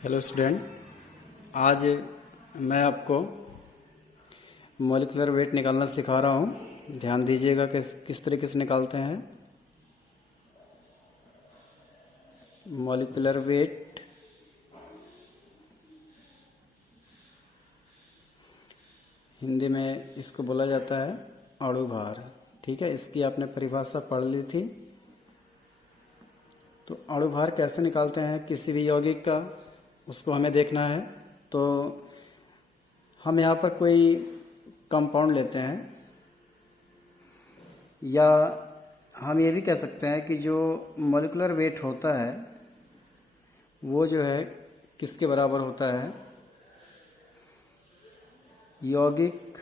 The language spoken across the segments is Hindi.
हेलो स्टूडेंट, आज मैं आपको मॉलिक्यूलर वेट निकालना सिखा रहा हूँ। ध्यान दीजिएगा कि किस तरीके से निकालते हैं। मॉलिक्यूलर वेट हिंदी में इसको बोला जाता है अणु भार। ठीक है, इसकी आपने परिभाषा पढ़ ली थी। तो अणु भार कैसे निकालते हैं किसी भी यौगिक का, उसको हमें देखना है। तो हम यहाँ पर कोई कंपाउंड लेते हैं, या हम ये भी कह सकते हैं कि जो मॉलिक्यूलर वेट होता है वो जो है किसके बराबर होता है, यौगिक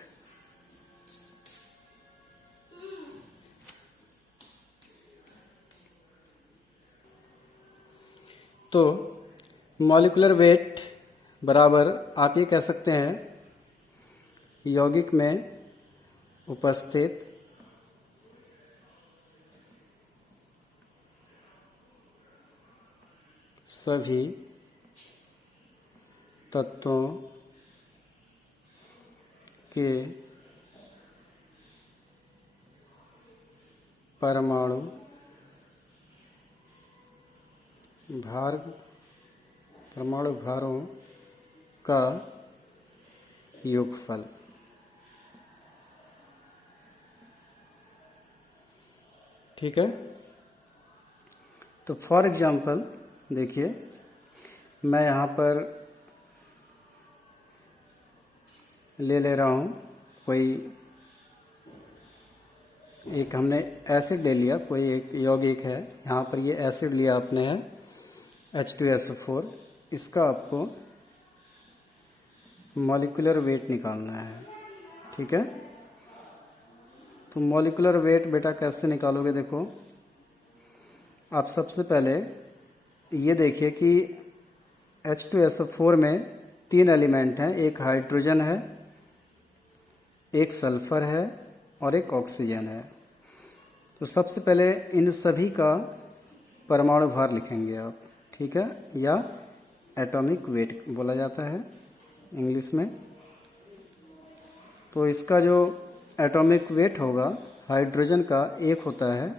तो मॉलिक्यूलर वेट बराबर आप ये कह सकते हैं यौगिक में उपस्थित सभी तत्वों के परमाणु भारों का योगफल। ठीक है, तो फॉर एग्जाम्पल देखिए, मैं यहाँ पर ले रहा हूँ कोई एक, हमने एसिड ले लिया, कोई एक यौगिक है। यहाँ पर ये एसिड लिया आपने है H2SO4। इसका आपको मॉलिक्यूलर वेट निकालना है। ठीक है, तो मॉलिक्यूलर वेट बेटा कैसे निकालोगे, देखो आप सबसे पहले ये देखिए कि H2SO4 में 3 एलिमेंट हैं, एक हाइड्रोजन है, एक सल्फर है और एक ऑक्सीजन है। तो सबसे पहले इन सभी का परमाणु भार लिखेंगे आप। ठीक है, या एटॉमिक वेट बोला जाता है इंग्लिश में। तो इसका जो एटॉमिक वेट होगा हाइड्रोजन का 1 होता है,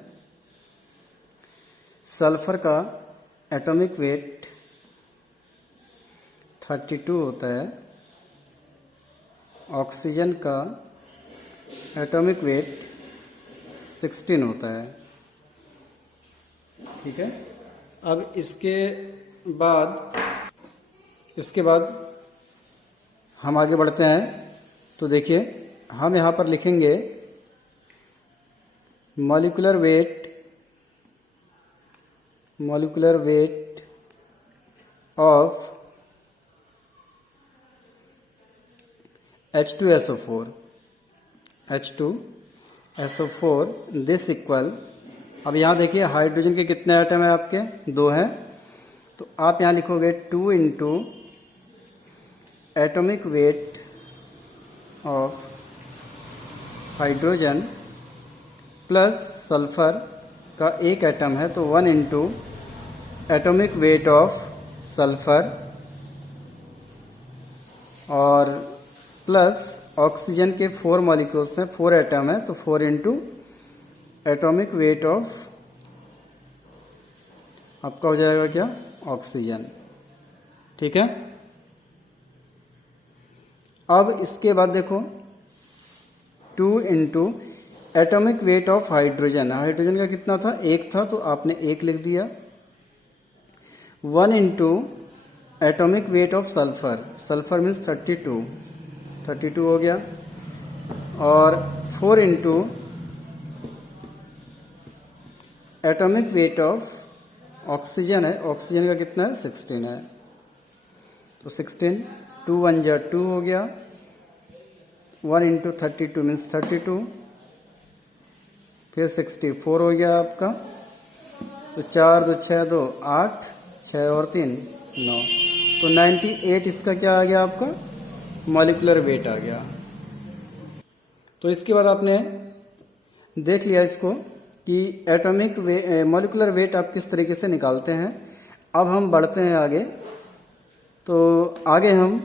सल्फर का एटॉमिक वेट 32 होता है, ऑक्सीजन का एटॉमिक वेट 16 होता है। ठीक है, अब इसके बाद हम आगे बढ़ते हैं। तो देखिए, हम यहाँ पर लिखेंगे molecular weight of H2SO4 this equal. अब यहाँ देखिए हाइड्रोजन के कितने एटम है आपके, 2 हैं। तो आप यहाँ लिखोगे 2 into atomic weight of hydrogen plus sulphur का 1 एटम है, तो 1 into atomic weight of sulphur, और प्लस ऑक्सीजन के 4 मॉलिक्यूल्स हैं, 4 एटम है, तो 4 इंटू एटॉमिक वेट ऑफ आपका हो जाएगा क्या, ऑक्सीजन। ठीक है, अब इसके बाद देखो 2 into atomic weight of hydrogen. Hydrogen का कितना था, 1 था, तो आपने 1 लिख दिया। 1 into atomic weight of sulphur, sulphur means 32 हो गया, और 4 into atomic weight of oxygen है, ऑक्सीजन का कितना है, 16 है, तो 16, 2 1 जा 2 हो गया, 1 इंटू 32 मीन्स 32, फिर 64 हो गया आपका, तो 4 2 6 2 8, 6 और 3 9, तो 98 इसका क्या आ गया, आपका मॉलिक्यूलर वेट आ गया। तो इसके बाद आपने देख लिया इसको कि एटॉमिक मॉलिक्यूलर वेट आप किस तरीके से निकालते हैं। अब हम बढ़ते हैं आगे तो आगे हम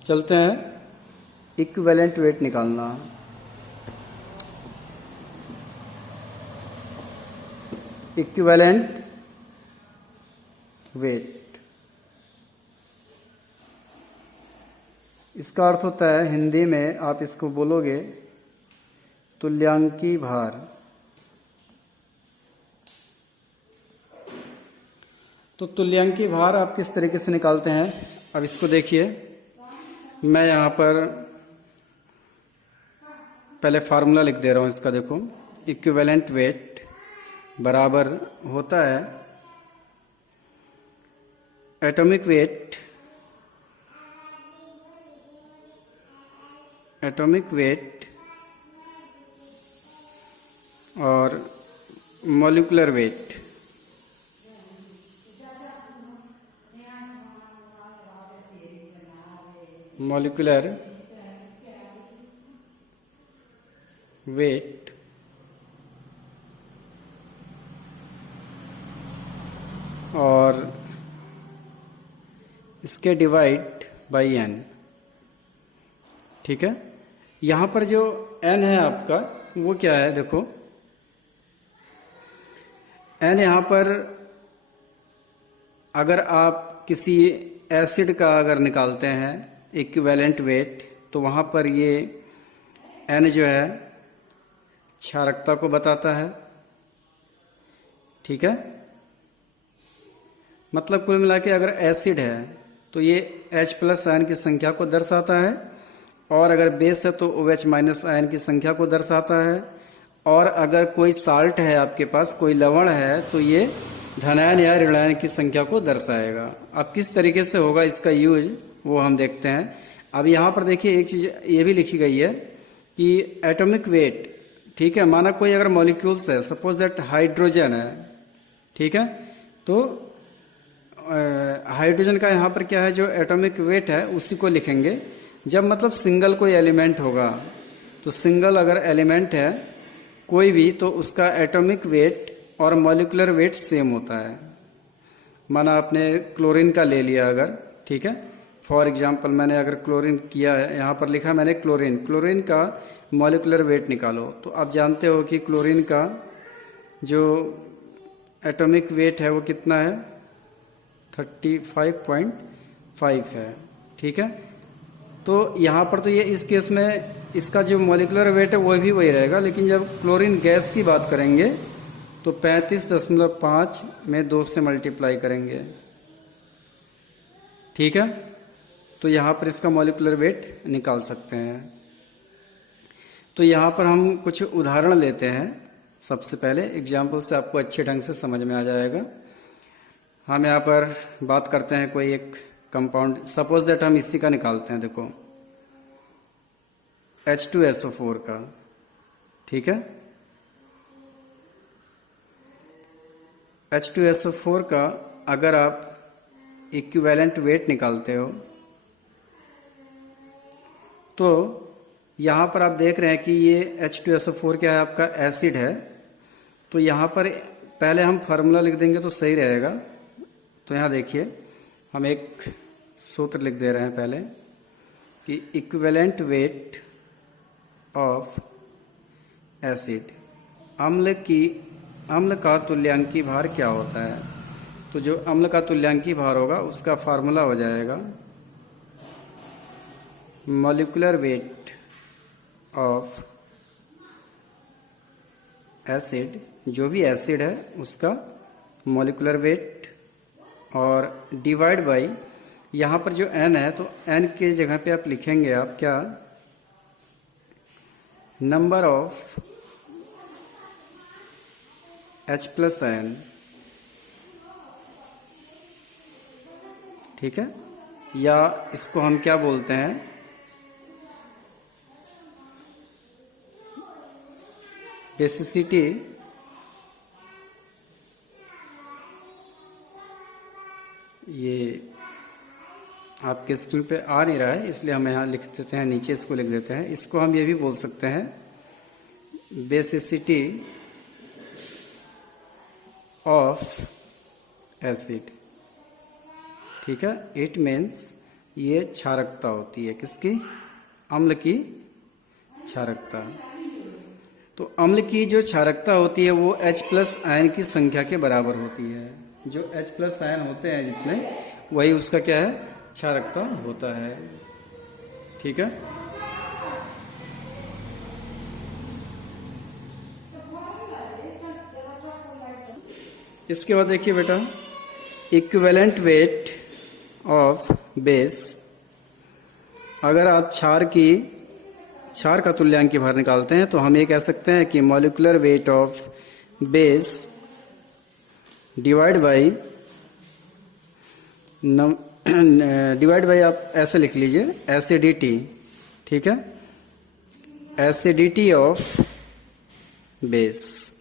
चलते हैं इक्विवेलेंट वेट निकालना। इक्विवेलेंट वेट, इसका अर्थ होता है हिंदी में आप इसको बोलोगे तुल्यांकी भार। तो तुल्यांकी भार आप किस तरीके से निकालते हैं, अब इसको देखिए। मैं यहाँ पर पहले फार्मूला लिख दे रहा हूँ इसका, देखो। इक्विवेलेंट वेट बराबर होता है एटॉमिक वेट और मॉलिक्यूलर वेट। मॉलिक्यूलर वेट और इसके डिवाइड बाई n, ठीक है। यहां पर जो n है आपका वो क्या है, देखो n यहां पर अगर आप किसी एसिड का अगर निकालते हैं इक्विवेलेंट वेट, तो वहां पर ये n जो है क्षारकता को बताता है, ठीक है। मतलब कुल मिला के अगर एसिड है तो ये H प्लस आयन की संख्या को दर्शाता है, और अगर बेस है तो OH माइनस आयन की संख्या को दर्शाता है, और अगर कोई साल्ट है आपके पास, कोई लवण है, तो ये धनायन या ऋणायन की संख्या को दर्शाएगा। अब किस तरीके से होगा इसका यूज वो हम देखते हैं। अब यहाँ पर देखिए एक चीज ये भी लिखी गई है कि एटॉमिक वेट, ठीक है। माना कोई अगर मॉलिक्यूल्स है, सपोज दैट हाइड्रोजन है, ठीक है, तो हाइड्रोजन का यहाँ पर क्या है, जो एटॉमिक वेट है उसी को लिखेंगे। जब मतलब सिंगल कोई एलिमेंट होगा, तो सिंगल अगर एलिमेंट है कोई भी, तो उसका एटॉमिक वेट और मॉलिक्यूलर वेट सेम होता है। माना आपने क्लोरीन का ले लिया अगर, ठीक है, फॉर एग्जांपल मैंने अगर क्लोरीन किया है, यहाँ पर लिखा मैंने क्लोरीन का मॉलिक्यूलर वेट निकालो, तो आप जानते हो कि क्लोरीन का जो एटॉमिक वेट है वो कितना है, 35.5 है, ठीक है। तो यहाँ पर तो ये इस केस में इसका जो मॉलिक्यूलर वेट है वो भी वही रहेगा, लेकिन जब क्लोरीन गैस की बात करेंगे तो 35.5 में 2 से मल्टीप्लाई करेंगे, ठीक है। तो यहाँ पर इसका मॉलिक्यूलर वेट निकाल सकते हैं। तो यहाँ पर हम कुछ उदाहरण लेते हैं। सबसे पहले एग्जाम्पल से आपको अच्छे ढंग से समझ में आ जाएगा। हम यहाँ पर बात करते हैं कोई एक कंपाउंड, सपोज दैट हम इसी का निकालते हैं, देखो H2SO4 का, ठीक है। H2SO4 का अगर आप इक्विवेलेंट वेट निकालते हो, तो यहाँ पर आप देख रहे हैं कि ये H2SO4 क्या है, आपका एसिड है। तो यहाँ पर पहले हम फार्मूला लिख देंगे तो सही रहेगा। तो यहाँ देखिए हम एक सूत्र लिख दे रहे हैं पहले कि इक्विवेलेंट वेट ऑफ एसिड, अम्ल का तुल्यांकी भार क्या होता है। तो जो अम्ल का तुल्यांकी भार होगा उसका फार्मूला हो जाएगा मॉलिक्यूलर वेट ऑफ एसिड, जो भी एसिड है उसका मॉलिक्यूलर वेट, और डिवाइड बाई, यहाँ पर जो n है तो n के जगह पे आप लिखेंगे आप क्या, number of H plus ion, ठीक है। या इसको हम क्या बोलते हैं, बेसिसिटी ये आपके स्क्रीन पे आ नहीं रहा है इसलिए हम यहाँ लिख देते हैं, नीचे इसको लिख देते हैं। इसको हम ये भी बोल सकते हैं बेसिसिटी ऑफ एसिड, ठीक है। इट मीन्स ये क्षारकता होती है किसकी? अम्ल की क्षारकता। तो अम्ल की जो क्षारकता होती है वो H+ आयन की संख्या के बराबर होती है। जो H+ आयन होते हैं जितने, वही उसका क्या है? क्षारकता होता है। ठीक है। इसके बाद देखिए बेटा, इक्विवेलेंट वेट ऑफ बेस। अगर आप क्षार का तुल्यांक भार निकालते हैं तो हम ये कह सकते हैं कि molecular weight of base divide by आप ऐसे लिख लीजिए एसिडिटी। ठीक है, एसिडिटी ऑफ बेस।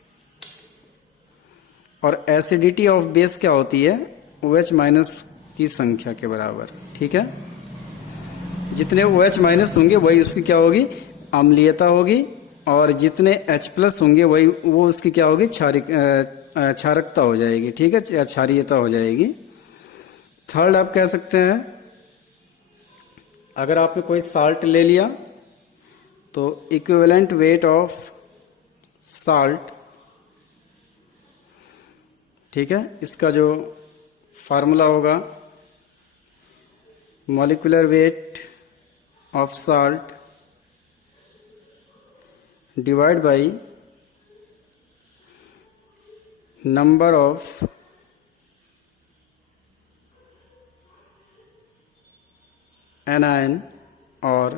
और एसिडिटी ऑफ बेस क्या होती है? OH- की संख्या के बराबर। ठीक है, जितने OH- होंगे वही उसकी क्या होगी? अम्लीयता होगी। और जितने H+ होंगे वही वो उसकी क्या होगी? क्षारकता हो जाएगी। ठीक है, या क्षारीयता हो जाएगी। थर्ड आप कह सकते हैं, अगर आपने कोई साल्ट ले लिया तो इक्विवेलेंट वेट ऑफ साल्ट। ठीक है, इसका जो फार्मूला होगा, molecular weight of salt divide by number of anion और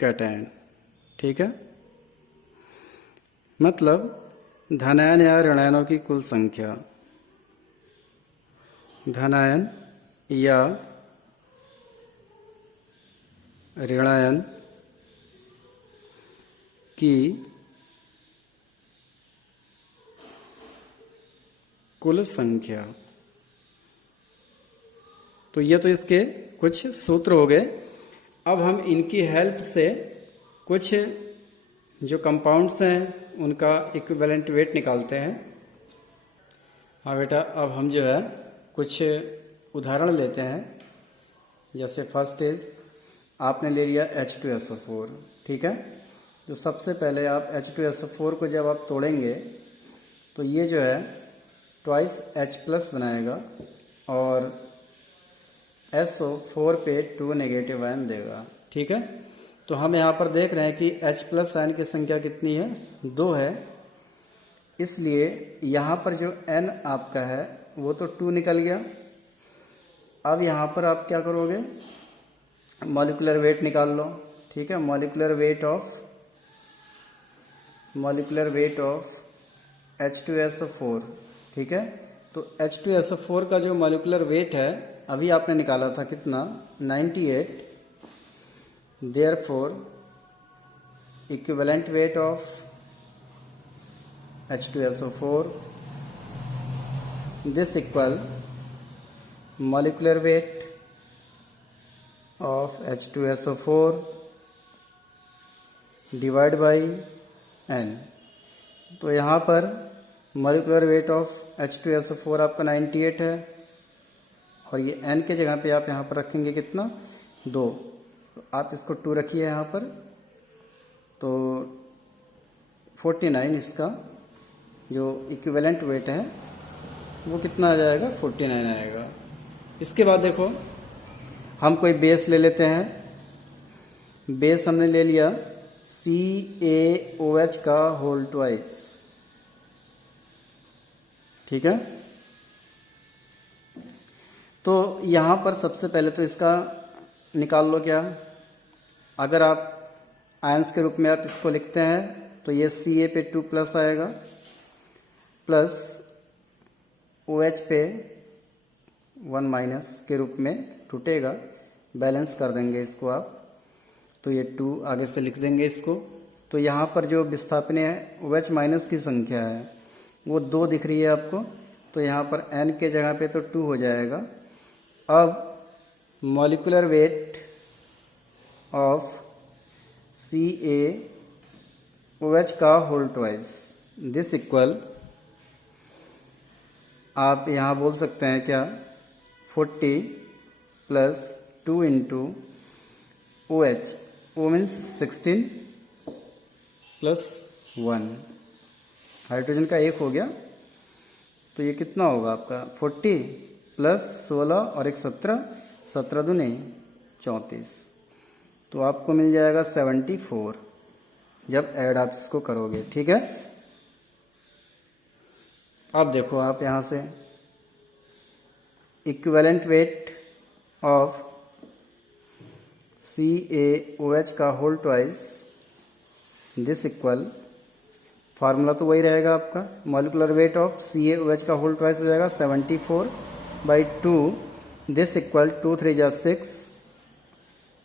कैटायन। ठीक है, मतलब धनायन या ऋणायनों की कुल संख्या। धनायन या ऋणायन की कुल संख्या। तो ये तो इसके कुछ सूत्र हो गए। अब हम इनकी हेल्प से कुछ जो कंपाउंड्स हैं उनका इक्विवेलेंट वेट निकालते हैं। हाँ बेटा, अब हम जो है कुछ उदाहरण लेते हैं। जैसे फर्स्ट इज, आपने ले लिया H2SO4। ठीक है, तो सबसे पहले आप H2SO4 को जब आप तोड़ेंगे तो ये जो है ट्वाइस H+ बनाएगा और SO4 पे 2 नेगेटिव आयन देगा। ठीक है, तो हम यहाँ पर देख रहे हैं कि H+ आयन की संख्या कितनी है? 2 है। इसलिए यहाँ पर जो N आपका है वो तो 2 निकल गया। अब यहाँ पर आप क्या करोगे? मॉलिक्यूलर वेट निकाल लो। ठीक है, मॉलिक्यूलर वेट ऑफ H2SO4। ठीक है, तो H2SO4 का जो मॉलिक्यूलर वेट है अभी आपने निकाला था कितना? 98। Therefore equivalent weight of H2SO4 this equal molecular weight of H2SO4 divide by N। तो यहाँ पर मॉलिक्यूलर वेट ऑफ H2SO4 आपका 98 है और ये N के जगह पे आप यहाँ पर रखेंगे कितना? 2। तो आप इसको 2 रखिए यहाँ पर, तो 49 इसका जो इक्विवेलेंट वेट है वो कितना आ जाएगा? 49 आएगा। इसके बाद देखो, हम कोई बेस ले लेते हैं। बेस हमने ले लिया CaOH का होल ट्वाइस। ठीक है, तो यहाँ पर सबसे पहले तो इसका निकाल लो क्या। अगर आप आयंस के रूप में आप इसको लिखते हैं तो ये Ca पे 2+ आएगा प्लस OH पे 1- के रूप में टूटेगा। बैलेंस कर देंगे इसको आप, तो ये 2 आगे से लिख देंगे इसको। तो यहाँ पर जो विस्थापनीय OH- की संख्या है वो 2 दिख रही है आपको, तो यहाँ पर N के जगह पे तो 2 हो जाएगा। अब मॉलिक्यूलर वेट ऑफ CaOH का होल ट्वाइस दिस इक्वल, आप यहाँ बोल सकते हैं क्या? 40 plus 2 into OH, O means 16 plus 1, hydrogen का 1 हो गया, तो ये कितना होगा आपका 40 प्लस 16 और एक 17, 17 दूनी 34, तो आपको मिल जाएगा 74 जब ऐड आप इसको करोगे। ठीक है, अब देखो आप यहां से इक्विवेलेंट वेट ऑफ CaOH का whole twice this equal, formula तो वही रहेगा आपका, मॉलिक्यूलर वेट ऑफ CaOH का होल ट्वाइस हो जाएगा 74/2 दिस इक्वल 2 3 जा 6,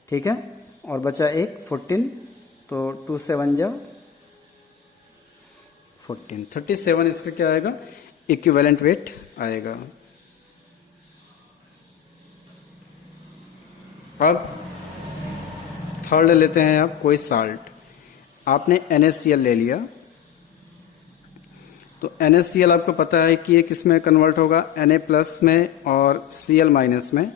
ठीक है, और बचा एक 14, तो 2 7 जा 14, 37 इसका क्या आएगा, इक्विवेलेंट वेट आएगा। अब थर्ड लेते हैं आप कोई साल्ट, आपने NaCl ले लिया, तो NaCl आपको पता है कि ये किस में कन्वर्ट होगा, Na+ में और Cl- में।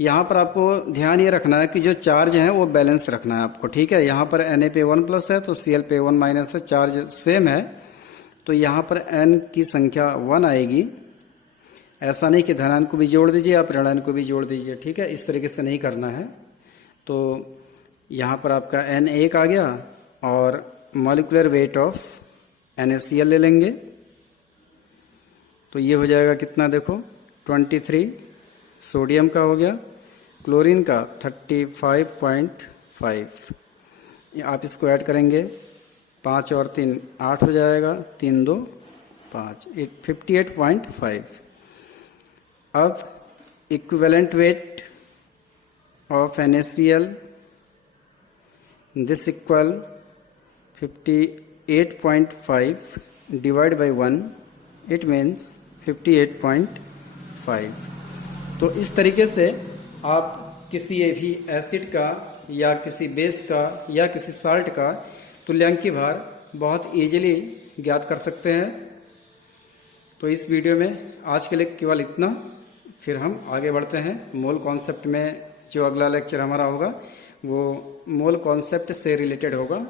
यहाँ पर आपको ध्यान ये रखना है कि जो चार्ज है वो बैलेंस रखना है आपको, ठीक है। यहाँ पर Na पे 1+ है तो Cl पे 1- है, चार्ज सेम है, तो यहाँ पर N की संख्या 1 आएगी। ऐसा नहीं कि धनात्मक को भी जोड़ दीजिए आप ऋणात्मक को भी जोड़ दीजिए, ठीक है, इस तरीके से नहीं करना है। तो यहाँ पर आपका N 1 आ गया और मॉलिक्यूलर वेट ऑफ NaCl ले लेंगे, तो ये हो जाएगा कितना, देखो 23, सोडियम का हो गया, क्लोरीन का 35.5, आप इसको ऐड करेंगे, 5 और 3 8 हो जाएगा, 3 2 5, 58.5। अब equivalent weight of NaCl this equal 58.5 divide by 1, it means 58.5। तो इस तरीके से आप किसी भी एसिड का या किसी बेस का या किसी साल्ट का तुल्यांकी भार बहुत इजीली ज्ञात कर सकते हैं। तो इस वीडियो में आज के लिए केवल इतना, फिर हम आगे बढ़ते हैं मोल कॉन्सेप्ट में। जो अगला लेक्चर हमारा होगा वो मोल कॉन्सेप्ट से रिलेटेड होगा।